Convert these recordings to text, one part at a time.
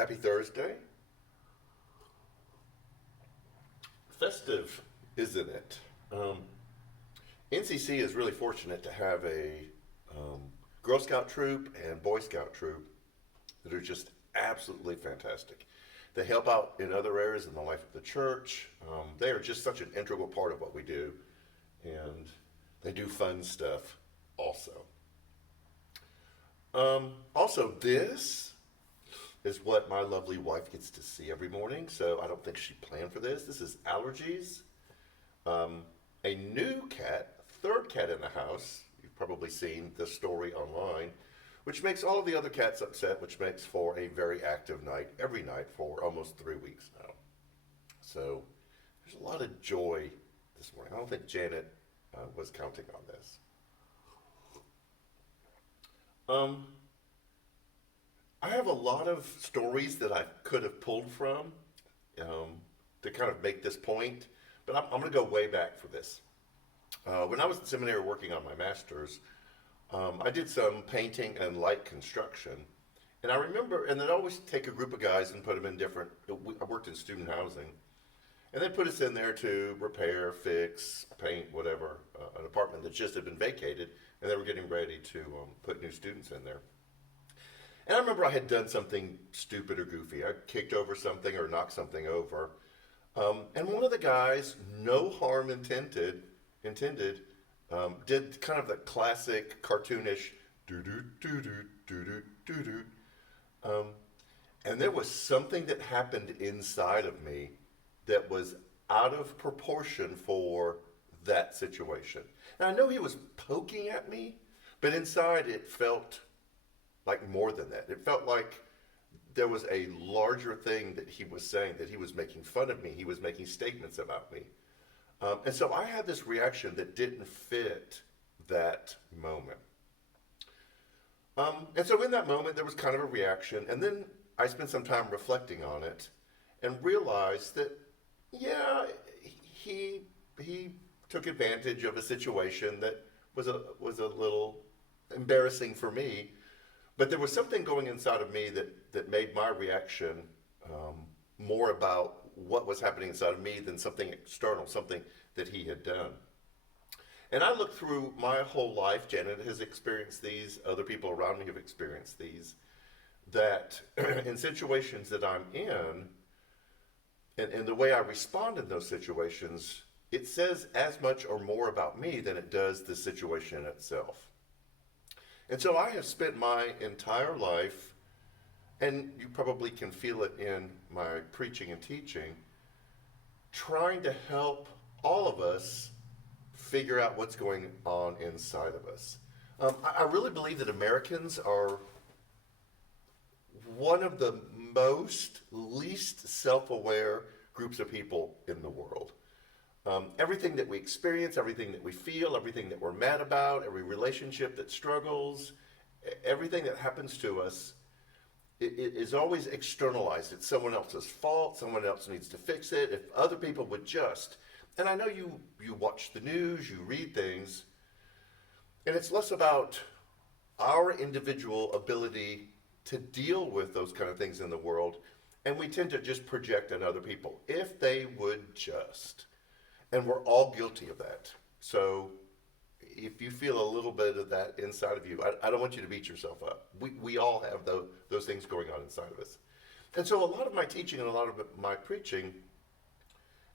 Happy Thursday. Festive, isn't it? Um, NCC is really fortunate to have a um, Girl Scout troop and Boy Scout troop that are just absolutely fantastic. They help out in other areas in the life of the church. They are just such an integral part of what we do, and they do fun stuff also. Also, this is what my lovely wife gets to see every morning, so I don't think she planned for this. This is allergies. Um, a new cat, third cat in the house. You've probably seen this story online, which makes all of the other cats upset, which makes for a very active night every night for almost 3 weeks now. So there's a lot of joy this morning. I don't think Janet was counting on this. Um, I have a lot of stories that I could have pulled from um, to kind of make this point, but I'm going to go way back for this. When I was in seminary working on my master's, I did some painting and light construction. And I remember, and they'd always take a group of guys and put them in different, I worked in student housing, and they put us in there to repair, fix, paint, whatever, an apartment that just had been vacated, and they were getting ready to put new students in there. And I remember I had done something stupid or goofy. I kicked over something or knocked something over. And one of the guys, no harm intended, did kind of the classic cartoonish doo doo doo doo doo doo doo doo. Um, and there was something that happened inside of me that was out of proportion for that situation. And I know he was poking at me, but inside it felt like more than that. It felt like there was a larger thing that he was saying, that he was making fun of me, he was making statements about me. And so I had this reaction that didn't fit that moment. And so in that moment, there was kind of a reaction. And then I spent some time reflecting on it and realized that, yeah, he took advantage of a situation that was a little embarrassing for me. But there was something going inside of me that made my reaction more about what was happening inside of me than something external, something that he had done. And I look through my whole life, Janet has experienced these, other people around me have experienced these, that in situations that I'm in, and the way I respond in those situations, it says as much or more about me than it does the situation itself. And so I have spent my entire life, and you probably can feel it in my preaching and teaching, trying to help all of us figure out what's going on inside of us. I really believe that Americans are one of the most least self-aware groups of people in the world. Everything that we experience, everything that we feel, everything that we're mad about, every relationship that struggles, everything that happens to us, it is always externalized. It's someone else's fault. Someone else needs to fix it. If other people would just. And I know you watch the news, you read things, and it's less about our individual ability to deal with those kind of things in the world, and we tend to just project on other people. If they would just. And we're all guilty of that. So if you feel a little bit of that inside of you, I don't want you to beat yourself up. We all have those things going on inside of us. And so a lot of my teaching and a lot of my preaching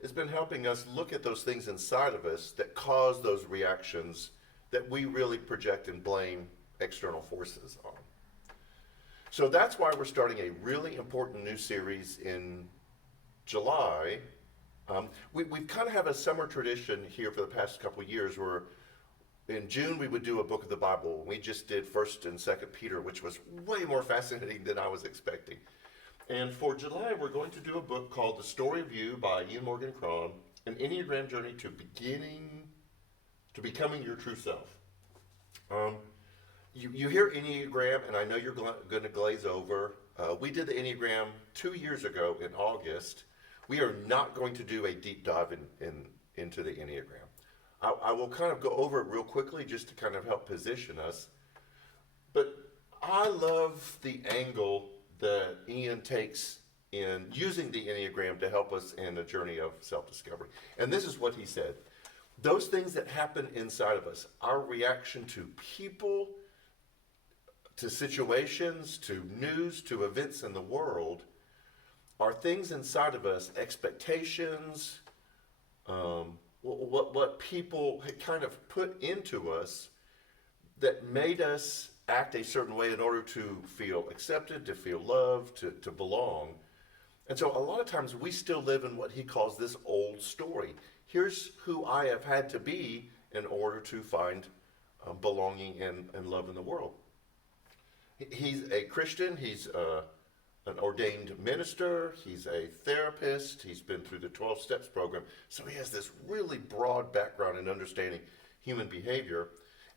has been helping us look at those things inside of us that cause those reactions that we really project and blame external forces on. So that's why we're starting a really important new series in July. We've kind of have a summer tradition here for the past couple of years where in June we would do a book of the Bible. We just did 1st and 2nd Peter, which was way more fascinating than I was expecting. And for July, we're going to do a book called The Story of You by Ian Morgan Cron, an Enneagram journey to becoming your true self. You hear Enneagram, and I know you're going to glaze over. We did the Enneagram 2 years ago in August. We are not going to do a deep dive into the Enneagram. I will kind of go over it real quickly just to kind of help position us. But I love the angle that Ian takes in using the Enneagram to help us in a journey of self-discovery. And this is what he said. Those things that happen inside of us, our reaction to people, to situations, to news, to events in the world, are things inside of us, expectations, what people had kind of put into us that made us act a certain way in order to feel accepted, to feel loved, to belong. And so a lot of times we still live in what he calls this old story. Here's who I have had to be in order to find belonging and love in the world. He's a Christian. He's an ordained minister. He's a therapist. He's been through the 12 Steps program. So he has this really broad background in understanding human behavior.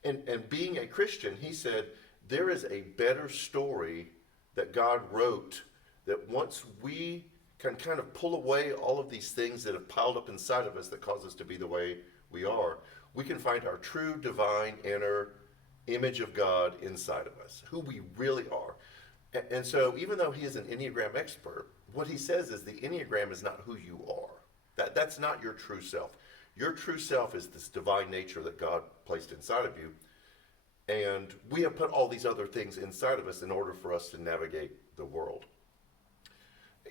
And being a Christian, he said, there is a better story that God wrote that once we can kind of pull away all of these things that have piled up inside of us that cause us to be the way we are, we can find our true divine inner image of God inside of us, who we really are. And so even though he is an Enneagram expert, what he says is the Enneagram is not who you are. That's not your true self. Your true self is this divine nature that God placed inside of you. And we have put all these other things inside of us in order for us to navigate the world.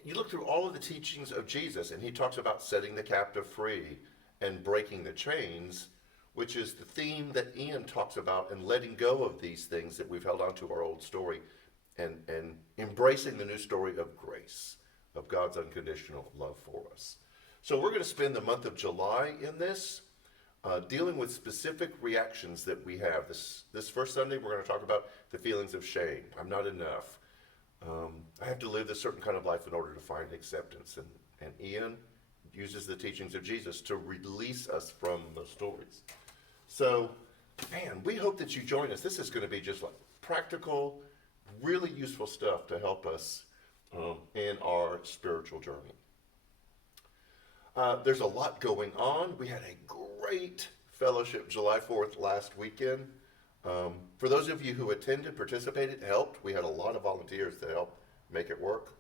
You look through all of the teachings of Jesus, and he talks about setting the captive free and breaking the chains, which is the theme that Ian talks about, and letting go of these things that we've held on to our old story and embracing the new story of grace, of God's unconditional love for us. So we're going to spend the month of July in this, dealing with specific reactions that we have. This first Sunday, we're going to talk about the feelings of shame. I'm not enough. I have to live this certain kind of life in order to find acceptance. And Ian uses the teachings of Jesus to release us from those stories. So, man, we hope that you join us. This is going to be just like practical, really useful stuff to help us in our spiritual journey. There's a lot going on. We had a great fellowship July 4th last weekend. For those of you who attended, participated, helped, we had a lot of volunteers to help make it work.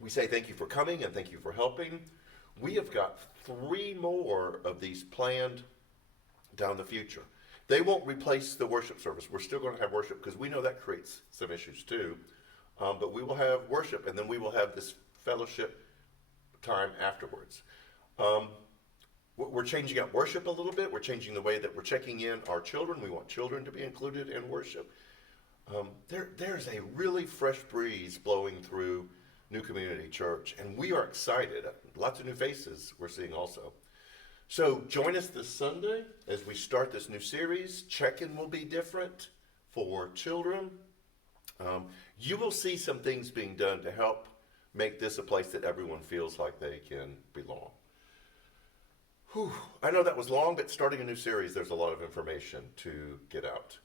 We say thank you for coming and thank you for helping. We have got 3 more of these planned down the future. They won't replace the worship service. We're still going to have worship because we know that creates some issues too. But we will have worship, and then we will have this fellowship time afterwards. We're changing up worship a little bit. We're changing the way that we're checking in our children. We want children to be included in worship. There's a really fresh breeze blowing through New Community Church, and we are excited. Lots of new faces we're seeing also. So join us this Sunday as we start this new series. Check-in will be different for children. You will see some things being done to help make this a place that everyone feels like they can belong. Whew. I know that was long, but starting a new series, there's a lot of information to get out.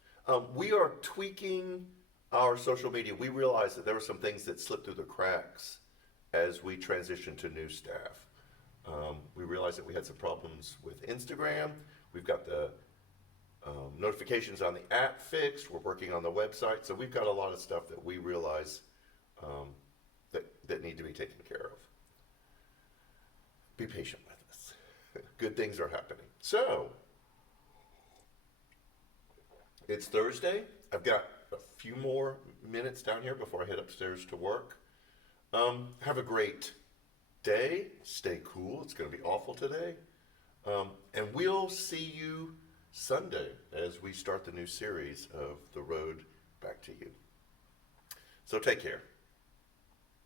We are tweaking our social media. We realized that there were some things that slipped through the cracks as we transitioned to new staff. We realized that we had some problems with Instagram. We've got the notifications on the app fixed. We're working on the website. So we've got a lot of stuff that we realize that need to be taken care of. Be patient with us. Good things are happening. So, it's Thursday. I've got a few more minutes down here before I head upstairs to work. Have a great day. Stay cool. It's going to be awful today. And we'll see you Sunday as we start the new series of The Road Back to You. So take care.